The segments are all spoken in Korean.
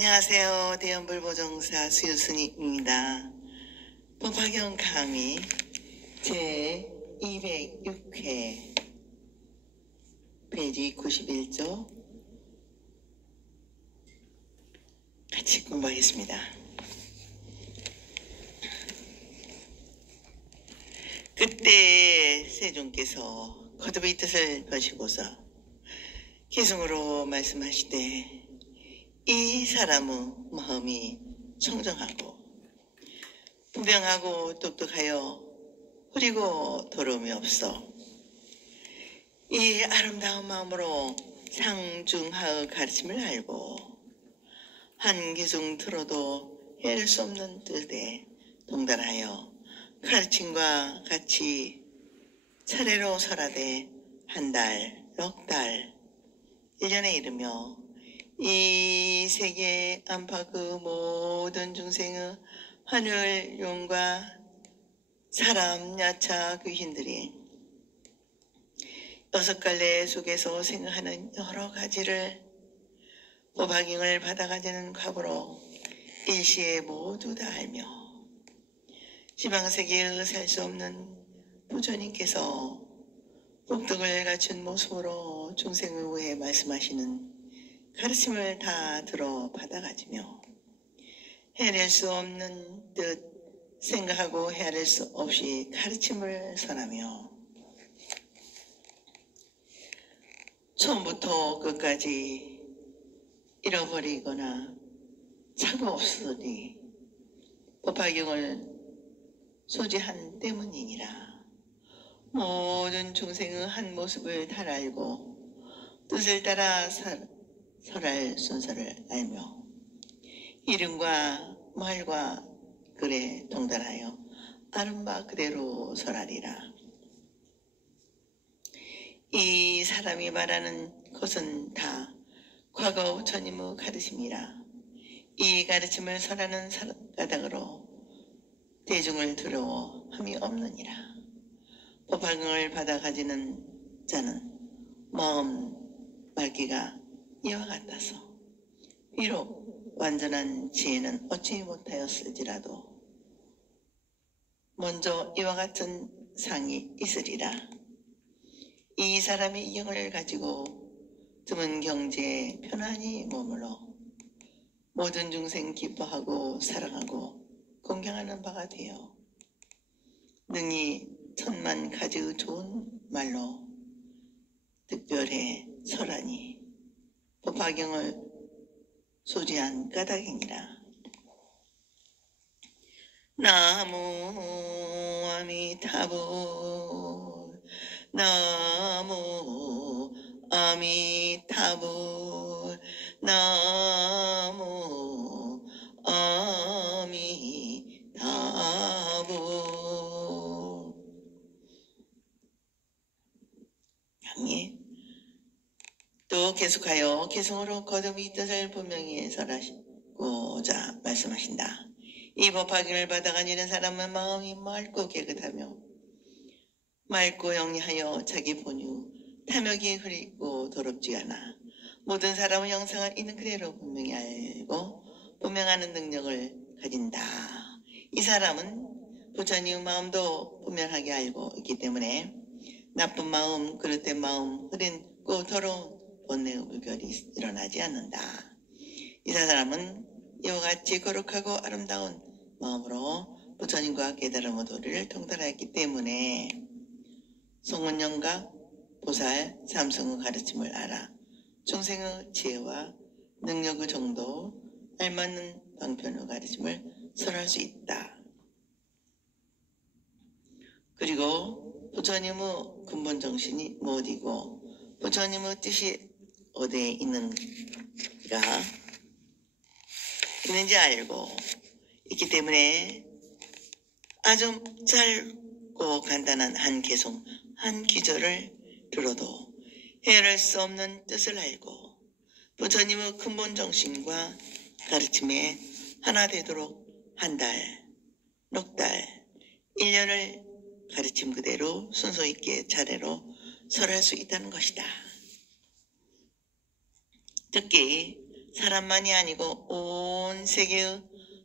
안녕하세요. 대연불보정사 수유스님입니다. 법화경 강의 제206회 페이지 91조 같이 공부하겠습니다. 그때 세존께서 거듭의 뜻을 버시고서 기승으로 말씀하시되 이 사람의 마음이 청정하고 분명하고 똑똑하여 흐리고 더러움이 없어 이 아름다운 마음으로 상중하의 가르침을 알고 한 기승 들어도 헤아릴 수 없는 뜻에 동달하여 가르침과 같이 차례로 설하되 한 달, 넉 달, 1년에 이르며 이 세계 안팎 그 모든 중생의 하늘 용과 사람 야차 귀신들이 여섯 갈래 속에서 생각하는 여러 가지를 법화경을 받아가지는 값으로 일시에 모두 다 알며 지방세계의 살 수 없는 부처님께서 복덕을 갖춘 모습으로 중생을 위해 말씀하시는 가르침을 다 들어 받아가지며 헤아릴 수 없는 뜻 생각하고 헤아릴 수 없이 가르침을 선하며 처음부터 끝까지 잃어버리거나 사고 없으니 법화경을 소지한 때문이니라. 모든 중생의 한 모습을 다 알고 뜻을 따라 설할 순서를 알며 이름과 말과 글에 동달하여 아는 바 그대로 설하리라. 이 사람이 말하는 것은 다 과거 부처님의 가르침이라. 이 가르침을 설하는 까닭으로 대중을 두려워함이 없느니라. 법화경을 받아 가지는 자는 마음 맑기가 이와 같아서 비록 완전한 지혜는 얻지 못하였을지라도 먼저 이와 같은 상이 있으리라. 이 사람이 영을 가지고 드문 경지에 편안히 머물러 모든 중생 기뻐하고 사랑하고 공경하는 바가 되어 능히 천만 가지의 좋은 말로 특별해 설하니 법화경을 소지한 까닭이니라. 나무 아미타불 나무 아미타불 나무 아미타불. 양이 또 계속하여 개성으로 거듭이 뜻을 분명히 설하시고자 말씀하신다. 이 법화경을 받아가니는 사람은 마음이 맑고 깨끗하며 맑고 영리하여 자기 본유 탐욕이 흐리고 더럽지 않아 모든 사람의 영상을 있는 그대로 분명히 알고 분명하는 능력을 가진다. 이 사람은 부처님의 마음도 분명하게 알고 있기 때문에 나쁜 마음, 그릇된 마음, 흐리고 더러운 본내의 물결이 일어나지 않는다. 이 사람은 이와 같이 거룩하고 아름다운 마음으로 부처님과 깨달음의 도리를 통달하였기 때문에 송원영각 보살 삼성의 가르침을 알아 중생의 지혜와 능력의 정도 알맞는 방편의 가르침을 설할 수 있다. 그리고 부처님의 근본 정신이 무엇이고 부처님의 뜻이 어디에 있는지 알고 있기 때문에 아주 짧고 간단한 한 개송, 한 기절을 들어도 헤아릴 수 없는 뜻을 알고 부처님의 근본 정신과 가르침에 하나 되도록 한 달, 넉 달, 1년을 가르침 그대로 순서 있게 차례로 설할 수 있다는 것이다. 특히 사람만이 아니고 온 세계의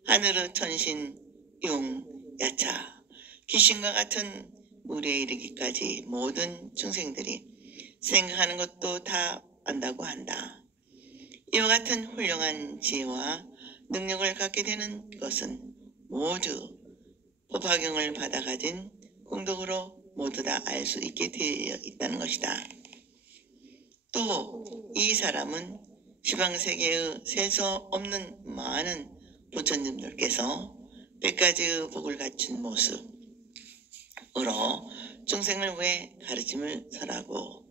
하늘의 천신, 용, 야차, 귀신과 같은 물에 이르기까지 모든 중생들이 생각하는 것도 다 안다고 한다. 이와 같은 훌륭한 지혜와 능력을 갖게 되는 것은 모두 법화경을 받아 가진 공덕으로 모두 다 알 수 있게 되어 있다는 것이다. 또 이 사람은 시방세계의 셀 수 없는 많은 부처님들께서 100가지의 복을 갖춘 모습으로 중생을 위해 가르침을 설하고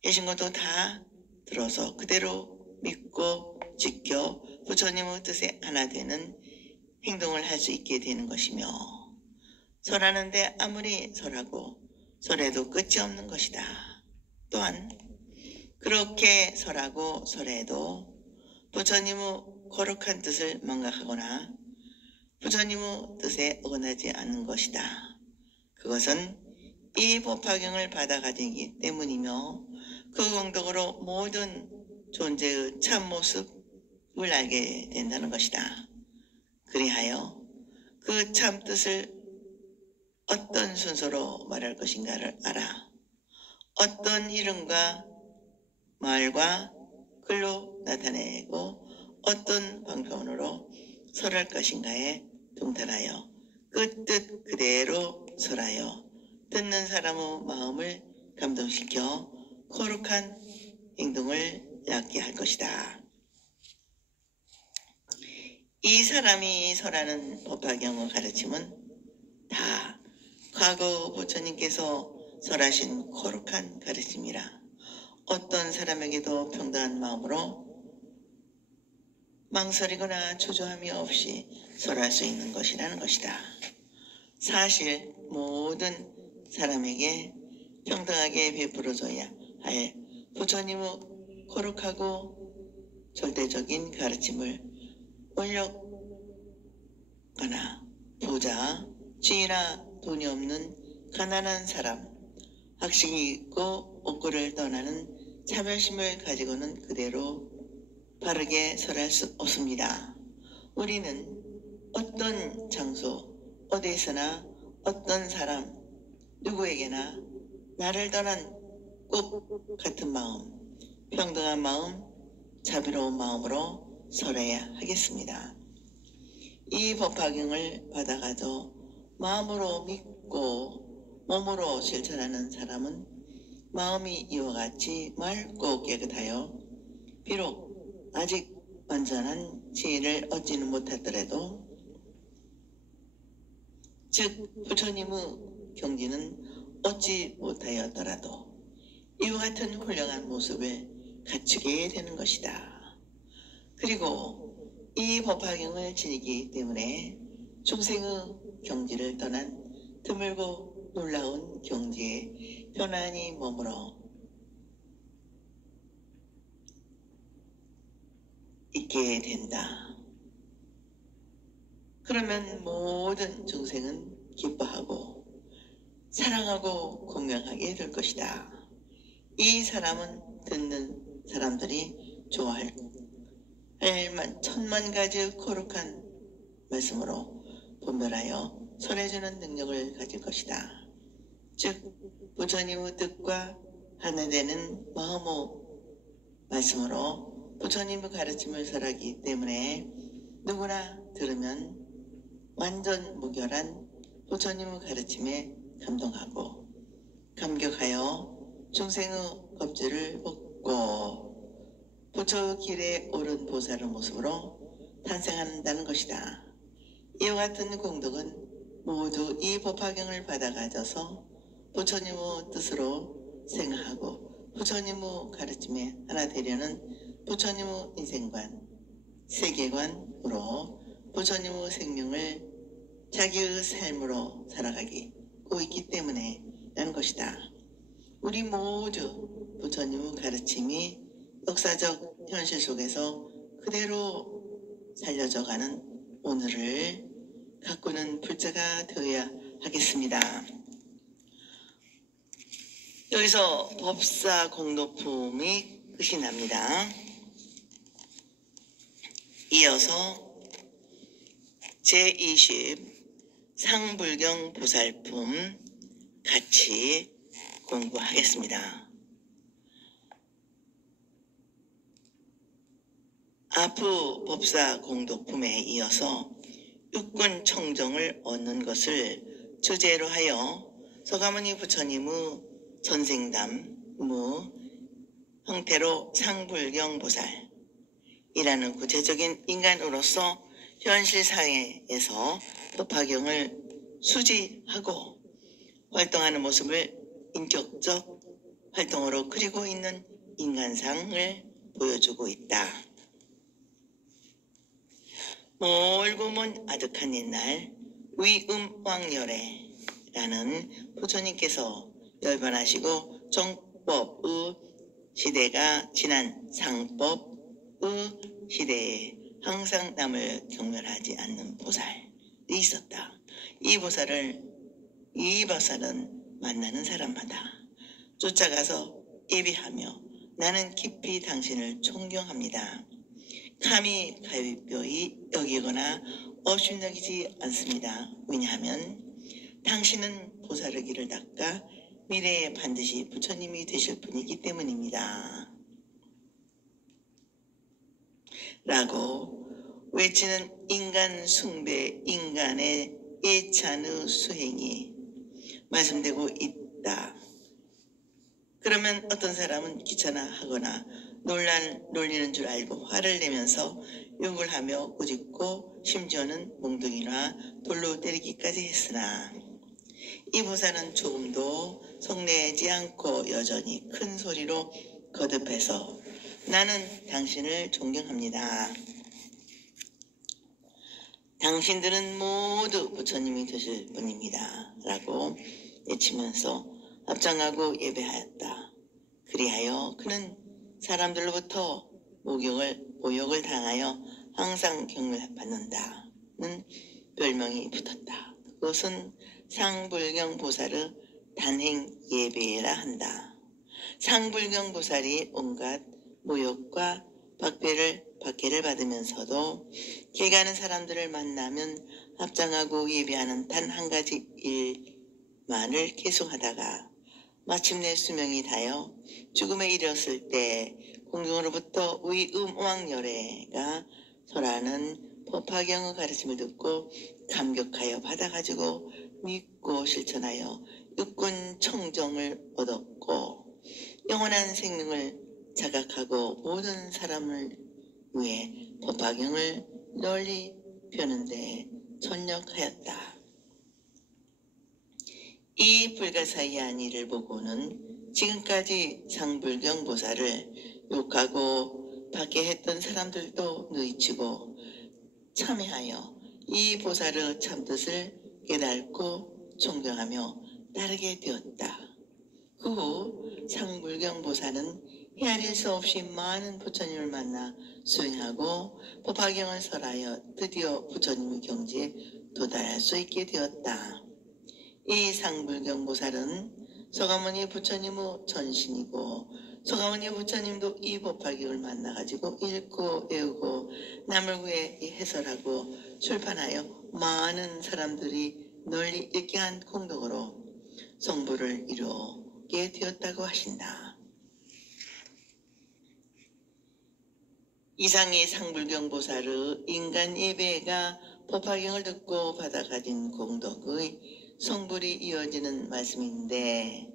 계신 것도 다 들어서 그대로 믿고 지켜 부처님의 뜻에 하나 되는 행동을 할 수 있게 되는 것이며, 설하는데 아무리 설하고 설해도 끝이 없는 것이다. 또한 그렇게 설하고 설해도 부처님의 거룩한 뜻을 망각하거나 부처님의 뜻에 어긋나지 않는 것이다. 그것은 이 법화경을 받아 가지기 때문이며 그 공덕으로 모든 존재의 참모습을 알게 된다는 것이다. 그리하여 그 참뜻을 어떤 순서로 말할 것인가를 알아 어떤 이름과 말과 글로 나타내고 어떤 방편으로 설할 것인가에 동탈하여 그 뜻 그대로 설하여 듣는 사람의 마음을 감동시켜 거룩한 행동을 낳게 할 것이다. 이 사람이 설하는 법화경의 가르침은 다 과거 부처님께서 설하신 거룩한 가르침이라 어떤 사람에게도 평등한 마음으로 망설이거나 초조함이 없이 설할 수 있는 것이라는 것이다. 사실 모든 사람에게 평등하게 베풀어줘야 할 부처님의 거룩하고 절대적인 가르침을 권력가나 부자, 지위나 돈이 없는 가난한 사람, 학식이 있고 옥고를 떠나는 차별심을 가지고는 그대로 바르게 설할 수 없습니다. 우리는 어떤 장소, 어디에서나 어떤 사람, 누구에게나 나를 떠난 꽃 같은 마음, 평등한 마음, 자비로운 마음으로 설해야 하겠습니다. 이 법화경을 받아가도 마음으로 믿고 몸으로 실천하는 사람은 마음이 이와 같이 맑고 깨끗하여 비록 아직 완전한 지혜를 얻지는 못하더라도 즉 부처님의 경지는 얻지 못하였더라도 이와 같은 훌륭한 모습을 갖추게 되는 것이다. 그리고 이 법화경을 지니기 때문에 중생의 경지를 떠난 드물고 놀라운 경지에 편안히 머물러 있게 된다. 그러면 모든 중생은 기뻐하고 사랑하고 공경하게 될 것이다. 이 사람은 듣는 사람들이 좋아할 천만 가지 거룩한 말씀으로 분별하여 설해주는 능력을 가질 것이다. 즉 부처님의 뜻과 하나 되는 마음의 말씀으로 부처님의 가르침을 설하기 때문에 누구나 들으면 완전 무결한 부처님의 가르침에 감동하고 감격하여 중생의 겁질을 벗고 부처의 길에 오른 보살의 모습으로 탄생한다는 것이다. 이와 같은 공덕은 모두 이 법화경을 받아 가져서 부처님의 뜻으로 생각하고 부처님의 가르침에 하나 되려는 부처님의 인생관, 세계관으로 부처님의 생명을 자기의 삶으로 살아가고 있기 때문에 라는 것이다. 우리 모두 부처님의 가르침이 역사적 현실 속에서 그대로 살려져가는 오늘을 가꾸는 불자가 되어야 하겠습니다. 여기서 법사 공덕품이 끝이 납니다. 이어서 제20 상불경 보살품 같이 공부하겠습니다. 아부 법사 공덕품에 이어서 육군 청정을 얻는 것을 주제로 하여 서가모니 부처님의 전생담무 형태로 상불경 보살이라는 구체적인 인간으로서 현실 사회에서 법화경을 수지하고 활동하는 모습을 인격적 활동으로 그리고 있는 인간상을 보여주고 있다. 멀고 먼 아득한 옛날 위음왕열애라는 부처님께서 열반하시고 정법의 시대가 지난 상법의 시대에 항상 남을 경멸하지 않는 보살이 있었다. 이 보살은 만나는 사람마다 쫓아가서 예비하며 나는 깊이 당신을 존경합니다. 감히 가위뼈이 여기거나 업신여기지 않습니다. 왜냐하면 당신은 보살의 길을 닦아 미래에 반드시 부처님이 되실 분이기 때문입니다. 라고 외치는 인간 숭배, 인간의 예찬의 수행이 말씀되고 있다. 그러면 어떤 사람은 귀찮아하거나 놀리는 줄 알고 화를 내면서 욕을 하며 꾸짖고 심지어는 몽둥이나 돌로 때리기까지 했으나 이 보살은 조금도 성내지 않고 여전히 큰 소리로 거듭해서 나는 당신을 존경합니다. 당신들은 모두 부처님이 되실 분입니다. 라고 외치면서 합장하고 예배하였다. 그리하여 그는 사람들로부터 모욕을 당하여 항상 경멸받는다는 별명이 붙었다. 그것은 상불경 보살의 단행 예배라 한다. 상불경 보살이 온갖 모욕과 박해를 받으면서도 길 가는 사람들을 만나면 합장하고 예배하는 단 한 가지 일만을 계속하다가 마침내 수명이 다여 죽음에 이르렀을 때 공중으로부터 위음왕열애가 설하는 법화경의 가르침을 듣고 감격하여 받아가지고 믿고 실천하여 육군 청정을 얻었고 영원한 생명을 자각하고 모든 사람을 위해 법화경을 널리 펴는 데 전력하였다. 이 불가사의한 일을 보고는 지금까지 상불경 보살을 욕하고 박해했던 사람들도 누이치고 참회하여 이 보살의 참뜻을 깨닫고 존경하며 따르게 되었다. 그 후 상불경 보살은 헤아릴 수 없이 많은 부처님을 만나 수행하고 법화경을 설하여 드디어 부처님의 경지에 도달할 수 있게 되었다. 이 상불경 보살은 서가모니 부처님의 전신이고 서가모니 부처님도 이 법화경을 만나가지고 읽고 외우고 남을 위해 해설하고 출판하여 많은 사람들이 널리 읽게 한功德으로 성부를 이루게 되었다고 하신다. 이상의 상불경 보살의 인간 예배가 법화경을 듣고 받아가진 공덕의 성불이 이어지는 말씀인데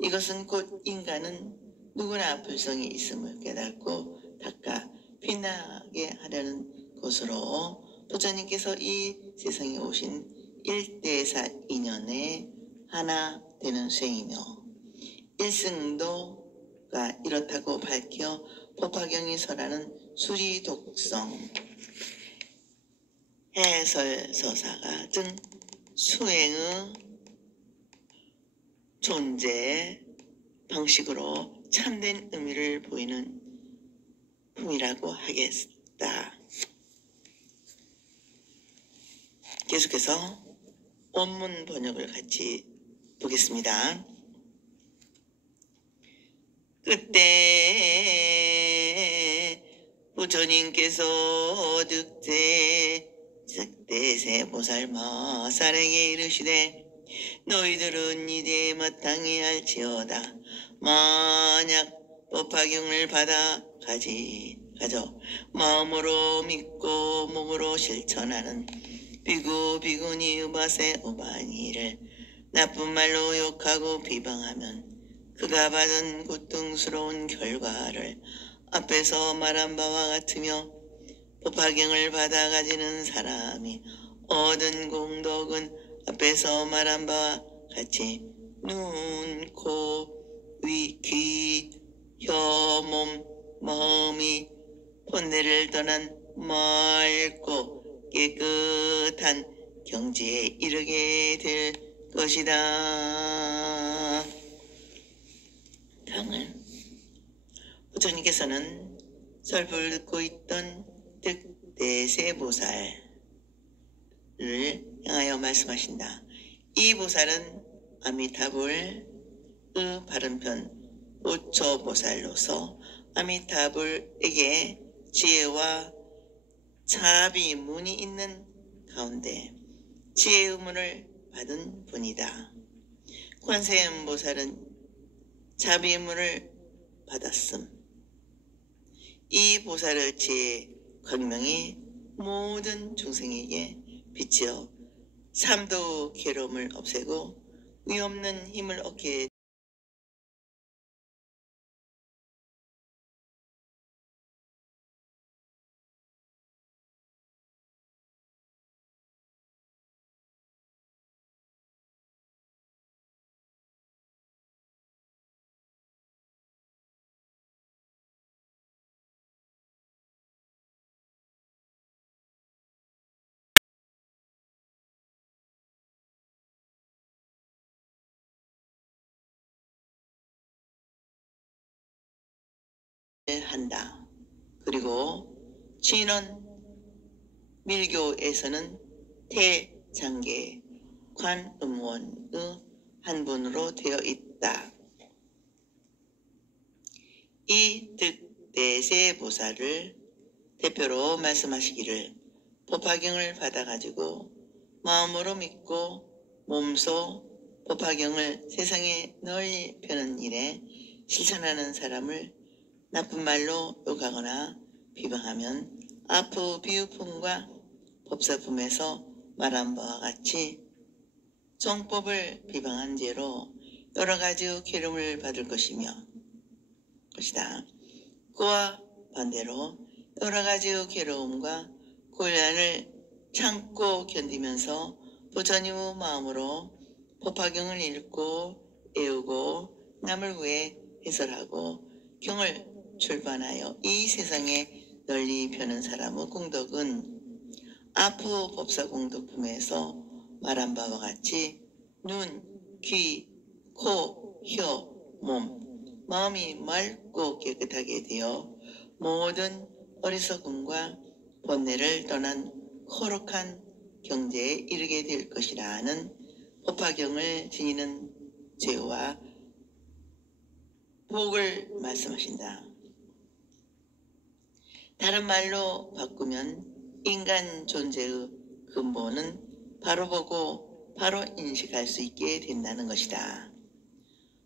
이것은 곧 인간은 누구나 불성이 있음을 깨닫고 닦아 빛나게 하려는 것으로 부처님께서 이 세상에 오신 일대사 인연에 하나 되는 수행이며 일승도가 이렇다고 밝혀 법화경이 설하는 수리독성 해설서사가 등 수행의 존재 방식으로 참된 의미를 보이는 품이라고 하겠다. 계속해서 원문 번역을 같이 보겠습니다. 그때 부처님께서 득대세 보살 마살에게 이르시되 너희들은 이제 마땅히 알지어다. 만약 법화경을 받아 가져 마음으로 믿고 몸으로 실천하는 비구 비구니 우바세 우바니를 나쁜 말로 욕하고 비방하면 그가 받은 고통스러운 결과를 앞에서 말한 바와 같으며 법화경을 받아 가지는 사람이 얻은 공덕은 앞에서 말한 바와 같이 눈, 코, 귀, 혀, 몸, 마음이 본래를 떠난 맑고 깨끗한 경지에 이르게 될 것이다. 다음은 부처님께서는 설법을 듣고 있던 득대세보살을 향하여 말씀하신다. 이 보살은 아미타불의 바른편 오초보살로서 아미타불에게 지혜와 자비문이 있는 가운데 지혜의 의문을 받은 분이다. 관세음보살은 자비의 문을 받았음. 이 보살의 지혜 광명이 모든 중생에게 비치어 삼도 괴로움을 없애고 위없는 힘을 얻게 한다. 그리고 진원 밀교에서는 태장계 관음원의 한 분으로 되어 있다. 이 득대세보살을 대표로 말씀하시기를 법화경을 받아가지고 마음으로 믿고 몸소 법화경을 세상에 널리 펴는 일에 실천하는 사람을 나쁜 말로 욕하거나 비방하면 아프 비유품과 법사품에서 말한 바와 같이 정법을 비방한 죄로 여러 가지의 괴로움을 받을 것이다. 그와 반대로 여러 가지의 괴로움과 곤란을 참고 견디면서 부처님의 마음으로 법화경을 읽고 애우고 남을 위해 해설하고 경을 출판하여 이 세상에 널리 펴는 사람의 공덕은 아프 법사 공덕품에서 말한 바와 같이 눈, 귀, 코, 혀, 몸, 마음이 맑고 깨끗하게 되어 모든 어리석음과 번뇌를 떠난 거룩한 경제에 이르게 될 것이라는 법화경을 지니는 죄와 복을 말씀하신다. 다른 말로 바꾸면 인간 존재의 근본은 바로 보고 바로 인식할 수 있게 된다는 것이다.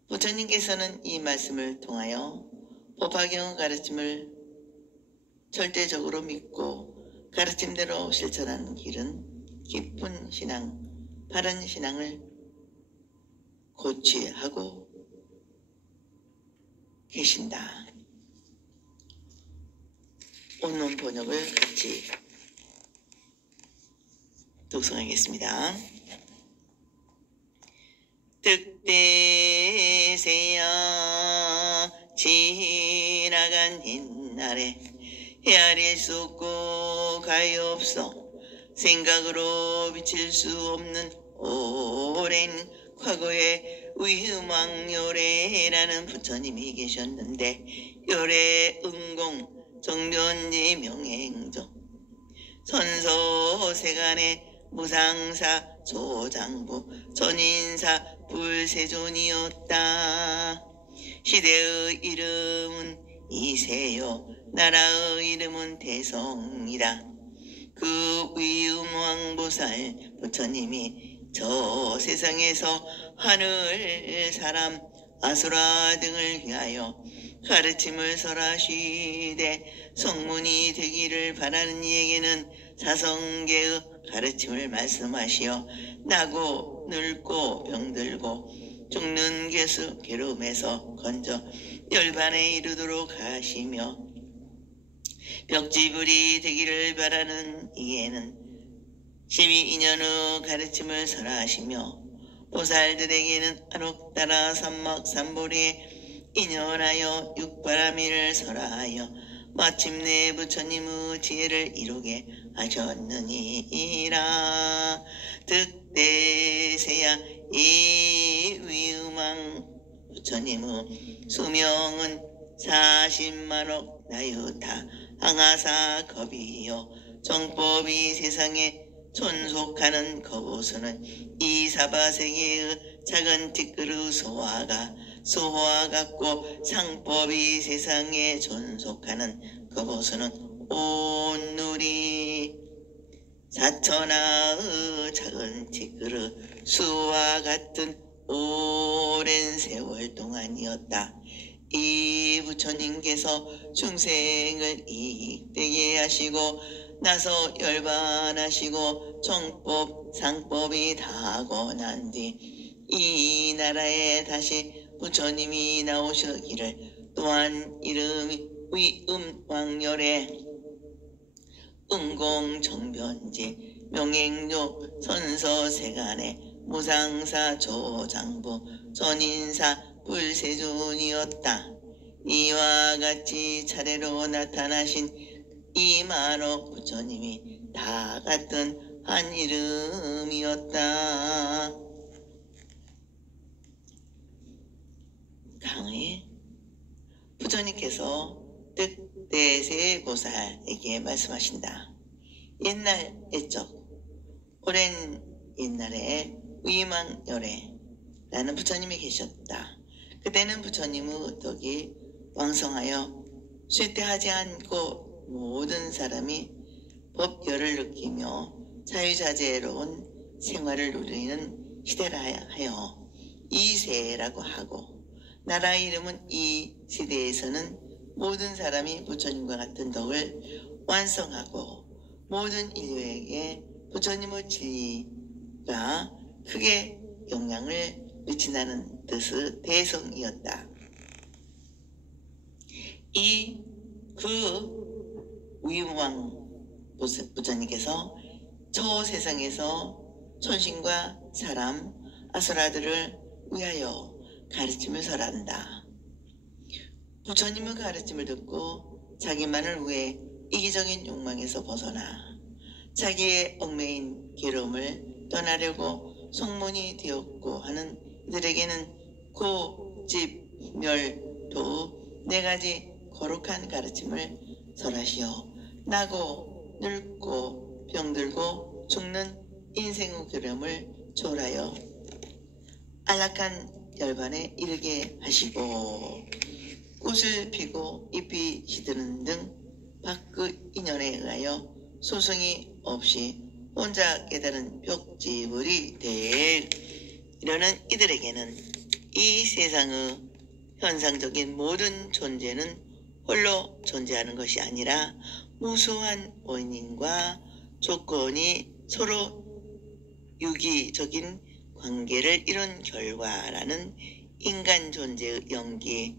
부처님께서는 이 말씀을 통하여 법화경의 가르침을 절대적으로 믿고 가르침대로 실천하는 길은 깊은 신앙, 바른 신앙을 고취하고 계신다. 원문 번역을 같이 독송하겠습니다. 득대세야 지나간 흰날에 헤아릴 수 없고 가엾어 생각으로 미칠 수 없는 오랜 과거에 위흠왕요래라는 부처님이 계셨는데 요래 응공 정전지 명행조 선서세간의 무상사 조장부 전인사 불세존이었다. 시대의 이름은 이세요 나라의 이름은 대성이라. 그 위음왕보살 부처님이 저 세상에서 하늘 사람 아수라 등을 위하여 가르침을 설하시되 성문이 되기를 바라는 이에게는 사성계의 가르침을 말씀하시어 나고 늙고 병들고 죽는 괴로움에서 건져 열반에 이르도록 하시며 벽지불이 되기를 바라는 이에는 12인연의 가르침을 설하시며 보살들에게는 안옥따라 삼막삼보리에 인연하여 육바라밀을 설하여 마침내 부처님의 지혜를 이루게 하셨느니라. 득대세야 이 위음왕 부처님의 수명은 40만억 나유타 항아사 겁이요 정법이 세상에 존속하는 거보수는 이 사바세계의 작은 티끌의 소화 같고 상법이 세상에 존속하는 거보수는 온 누리 사천하의 작은 티끌의 수와 같은 오랜 세월 동안이었다. 이 부처님께서 중생을 이익되게 하시고 나서 열반하시고 정법 상법이 다하고 난 뒤 이 나라에 다시 부처님이 나오시기를 또한 이름이 위음왕열의 응공정변지 명행조 선서세간의 무상사 조장부 전인사 불세존이었다. 이와 같이 차례로 나타나신 이만옥 부처님이 다 같은 한 이름이었다. 강의 부처님께서 득대세 보살에게 말씀하신다. 옛날 옛적 오랜 옛날에 위망열애라는 부처님이 계셨다. 그때는 부처님의 덕이 왕성하여 쇠퇴하지 않고 모든 사람이 법열을 느끼며 자유자재로운 생활을 누리는 시대라 하여 이세라고 하고 나라 이름은 이 시대에서는 모든 사람이 부처님과 같은 덕을 완성하고 모든 인류에게 부처님의 진리가 크게 영향을 미친다는 뜻의 대성이었다. 그 위왕 부처님께서 저 세상에서 천신과 사람 아수라들을 위하여 가르침을 설한다. 부처님의 가르침을 듣고 자기만을 위해 이기적인 욕망에서 벗어나 자기의 얽매인 괴로움을 떠나려고 성문이 되었고 하는 이들에게는 고집멸도 4가지 거룩한 가르침을 설하시어 나고 늙고 병들고 죽는 인생의 괴로움을 초월하여 안락한 열반에 이르게 하시고 꽃을 피고 잎이 시드는 등 밖의 인연에 의하여 소승이 없이 혼자 깨달은 벽지불이 될 이러는 이들에게는 이 세상의 현상적인 모든 존재는 홀로 존재하는 것이 아니라 무수한 원인과 조건이 서로 유기적인 관계를 이룬 결과라는 인간 존재의 연기법을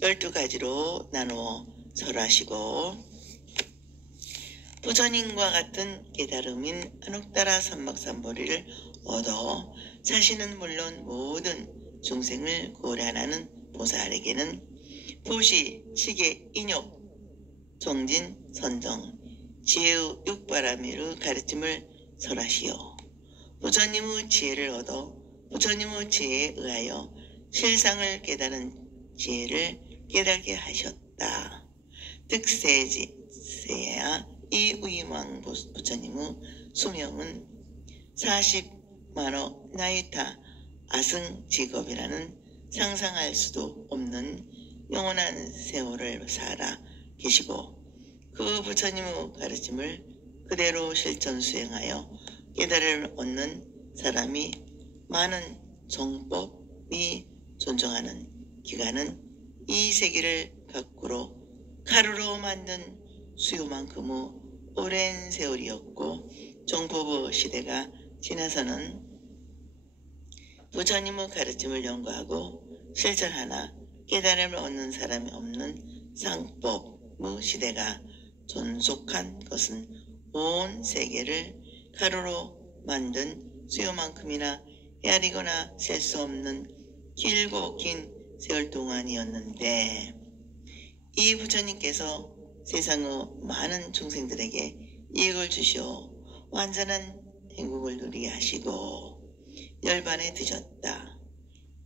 12가지로 나누어 설하시고 부처님과 같은 깨달음인 안옥따라 삼막삼보리를 얻어 자신은 물론 모든 중생을 고려하는 보살에게는 부시, 치계, 인욕, 정진, 선정, 지혜의 육바라밀의 가르침을 설하시오. 부처님의 지혜를 얻어 부처님의 지혜에 의하여 실상을 깨달은 지혜를 깨닫게 하셨다. 득세야 이 위망 부처님의 수명은 40만억 나이타 아승직업이라는 상상할 수도 없는 영원한 세월을 살아 계시고 그 부처님의 가르침을 그대로 실천 수행하여 깨달음을 얻는 사람이 많은 정법이 존중하는 기간은 이 세계를 거꾸로 가루로 만든 수요만큼의 오랜 세월이었고 정법의 시대가 지나서는 부처님의 가르침을 연구하고 실천하나 깨달음을 얻는 사람이 없는 상법의 시대가 존속한 것은 온 세계를 가루로 만든 수요만큼이나 헤아리거나 셀 수 없는 길고 긴 세월 동안이었는데 이 부처님께서 세상의 많은 중생들에게 이익을 주시어 완전한 행복을 누리게 하시고 열반에 드셨다.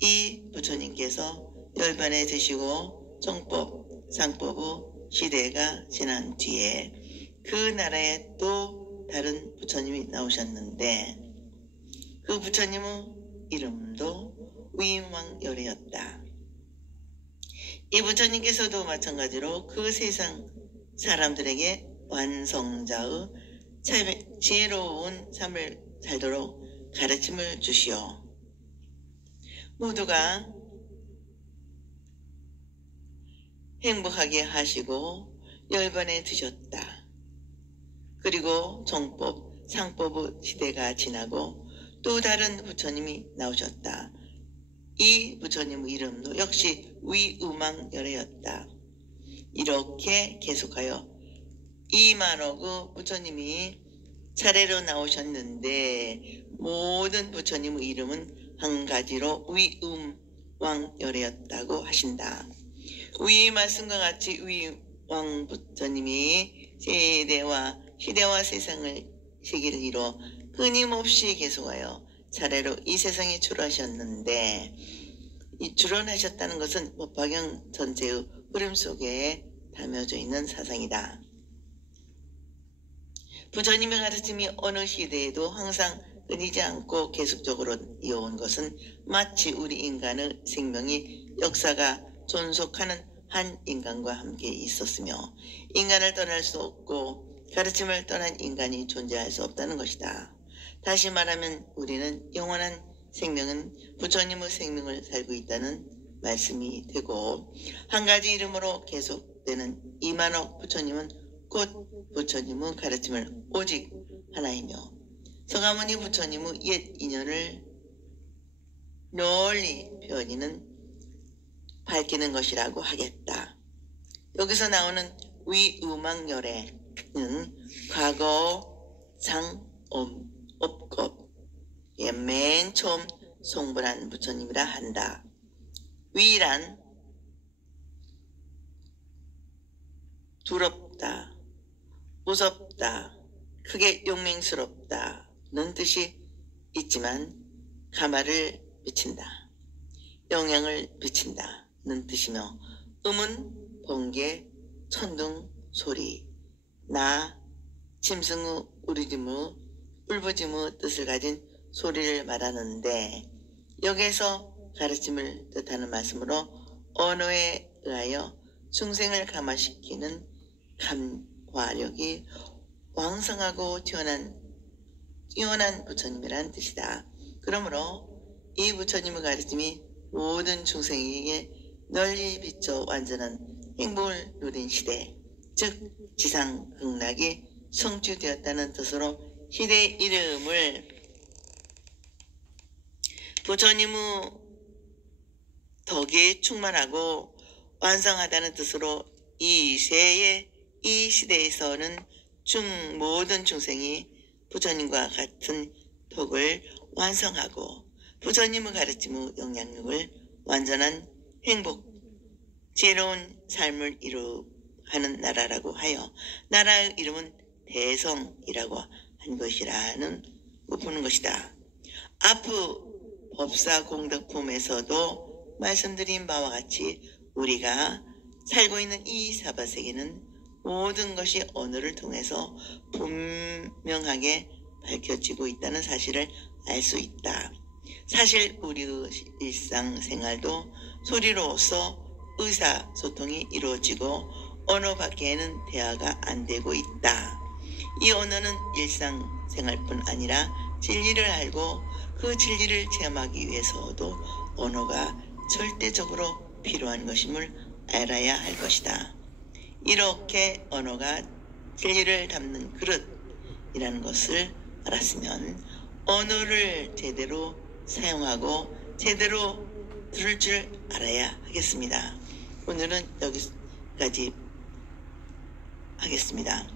이 부처님께서 열반에 드시고 정법, 상법의 시대가 지난 뒤에 그 나라에 또 다른 부처님이 나오셨는데 그 부처님의 이름도 위망열애였다. 이 부처님께서도 마찬가지로 그 세상 사람들에게 완성자의 지혜로운 삶을 살도록 가르침을 주시오. 모두가 행복하게 하시고 열반에 드셨다. 그리고 정법, 상법의 시대가 지나고 또 다른 부처님이 나오셨다. 이 부처님의 이름도 역시 위음왕열애였다. 이렇게 계속하여 2만억의 부처님이 차례로 나오셨는데 모든 부처님의 이름은 한 가지로 위음왕열애였다고 하신다. 위 말씀과 같이 위왕 부처님이 세대와 시대와 세계를 이루어 끊임없이 계속하여 차례로 이 세상에 출하셨는데 이 출원하셨다는 것은 법화경 전체의 흐름 속에 담겨져 있는 사상이다. 부처님의 가르침이 어느 시대에도 항상 끊이지 않고 계속적으로 이어온 것은 마치 우리 인간의 생명이 역사가 존속하는 한 인간과 함께 있었으며 인간을 떠날 수 없고 가르침을 떠난 인간이 존재할 수 없다는 것이다. 다시 말하면 우리는 영원한 생명은 부처님의 생명을 살고 있다는 말씀이 되고 한 가지 이름으로 계속되는 2만억 부처님은 곧 부처님의 가르침을 오직 하나이며 서가모니 부처님의 옛 인연을 널리 펴니는 밝히는 것이라고 하겠다. 여기서 나오는 위음왕열애는 과거 상업겁 맨 처음 송불한 부처님이라 한다. 위란 두렵다, 무섭다, 크게 용맹스럽다는 뜻이 있지만 가마를 비친다, 영향을 비친다는 뜻이며 음은 번개, 천둥, 소리, 나, 짐승의 우리짐의 울부짐의 뜻을 가진 소리를 말하는데 여기에서 가르침을 뜻하는 말씀으로 언어에 의하여 중생을 감화시키는 감화력이 왕성하고 뛰어난 부처님이라는 뜻이다. 그러므로 이 부처님의 가르침이 모든 중생에게 널리 비춰 완전한 행복을 누린 시대, 즉 지상극락이 성취되었다는 뜻으로 시대의 이름을 부처님의 덕에 충만하고 완성하다는 뜻으로 이 시대에서는 모든 중생이 부처님과 같은 덕을 완성하고 부처님의 가르침의 영향력을 완전한 행복, 지혜로운 삶을 이루하는 나라라고 하여 나라의 이름은 대성이라고 한 것이라는 보는 것이다. 앞의 법사공덕품에서도 말씀드린 바와 같이 우리가 살고 있는 이 사바세계는 모든 것이 언어를 통해서 분명하게 밝혀지고 있다는 사실을 알 수 있다. 사실 우리의 일상생활도 소리로서 의사소통이 이루어지고 언어 밖에는 대화가 안 되고 있다. 이 언어는 일상생활뿐 아니라 진리를 알고 그 진리를 체험하기 위해서도 언어가 절대적으로 필요한 것임을 알아야 할 것이다. 이렇게 언어가 진리를 담는 그릇이라는 것을 알았으면 언어를 제대로 사용하고 제대로 들을 줄 알아야 하겠습니다. 오늘은 여기까지 하겠습니다.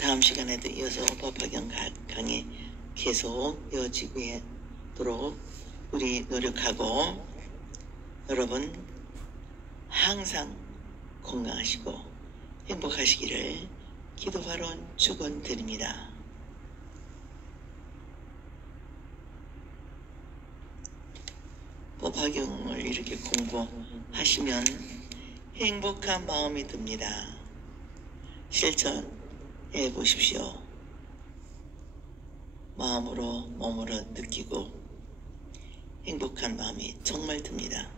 다음 시간에도 이어서 법화경 강의 계속 이어지도록 우리 노력하고, 여러분 항상 건강하시고 행복하시기를 기도바론 축원드립니다. 법화경을 이렇게 공부하시면 행복한 마음이 듭니다. 실천해 보십시오. 마음으로 몸으로 느끼고 행복한 마음이 정말 듭니다.